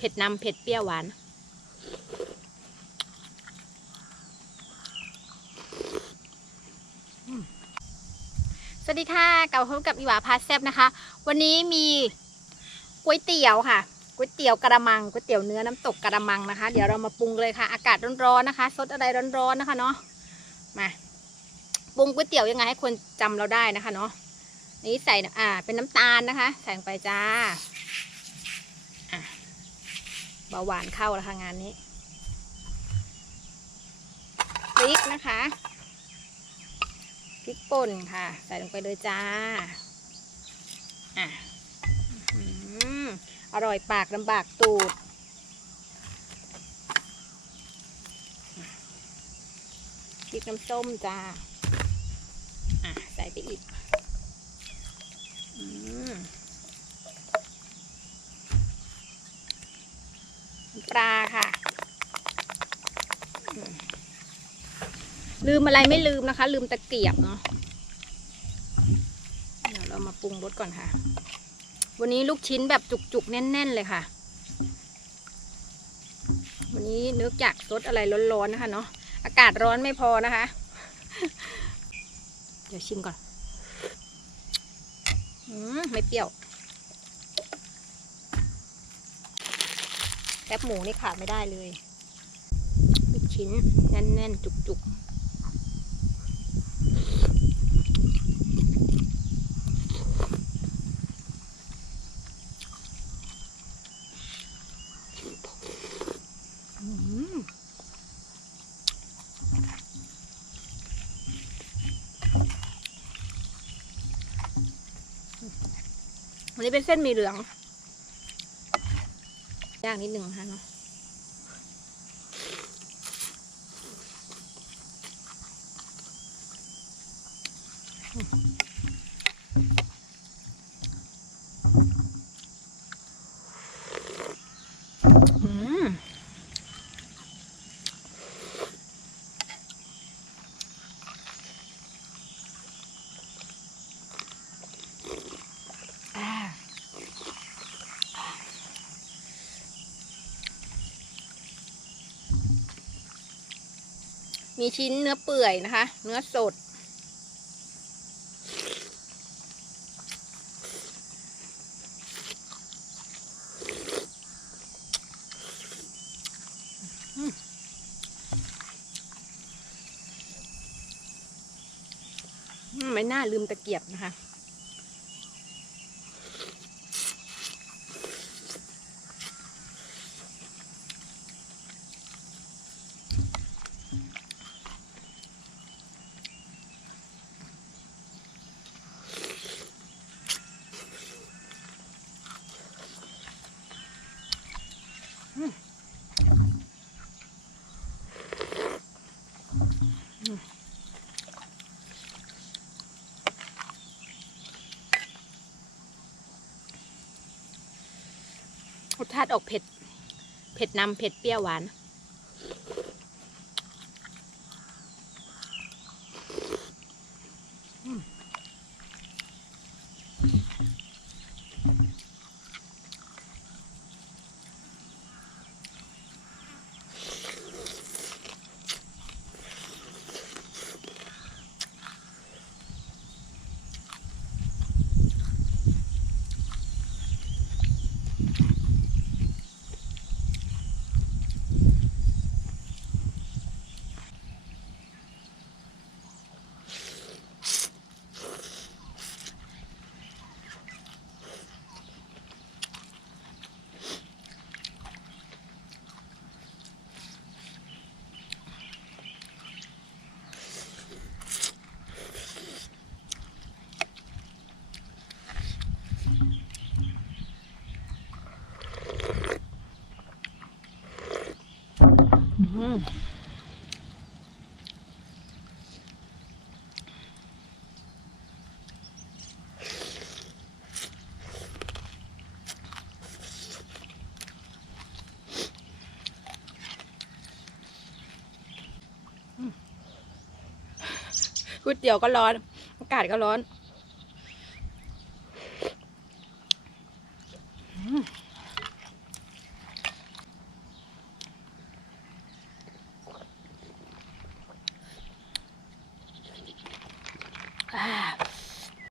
เผ็ดนำเผ็ดเปรี้ยวหวานสวัสดีค่ะกลับมาพบกับอีหวาพาแซ่บนะคะวันนี้มีก๋วยเตี๋ยวค่ะก๋วยเตี๋ยวกระมังก๋วยเตี๋ยวเนื้อน้ำตกกระมังนะคะเดี๋ยวเรามาปรุงเลยค่ะอากาศร้อนๆนะคะซดอะไรร้อนๆนะคะเนาะมาปรุงก๋วยเตี๋ยวยังไงให้คนจำเราได้นะคะเนาะนี้ใส่เป็นน้ำตาลนะคะใส่ลงไปจ้าเบาหวานเข้าแล้วค่ะงานนี้พริกนะคะพริกป่นค่ะใส่ลงไปเลยจ้าอร่อยปากลำบากตูดพริกน้ำส้มจ้าใส่ไปอีกปลาค่ะลืมอะไรไม่ลืมนะคะลืมตะเกียบเนาะเดี๋ยวเรามาปรุงรสก่อนค่ะวันนี้ลูกชิ้นแบบจุกๆแน่นๆเลยค่ะวันนี้นึกอยากซดอะไรร้อนๆนะคะเนาะอากาศร้อนไม่พอนะคะเดี๋ยวชิมก่อนไม่เปรี้ยวแคบหมูนี่ขาดไม่ได้เลยลูกชิ้นแน่นๆจุกๆวันนี้เป็นเส้นหมี่เหลืองย่างนิดหนึ่งค่ะเนาะมีชิ้นเนื้อเปื่อยนะคะเนื้อสดไม่น่าลืมตะเกียบนะคะรสชาติออกเผ็ดเผ็ดนำเผ็ดเปรี้ยวหวานก๋วยเตี๋ยวก็ร้อนอากาศก็ร้อน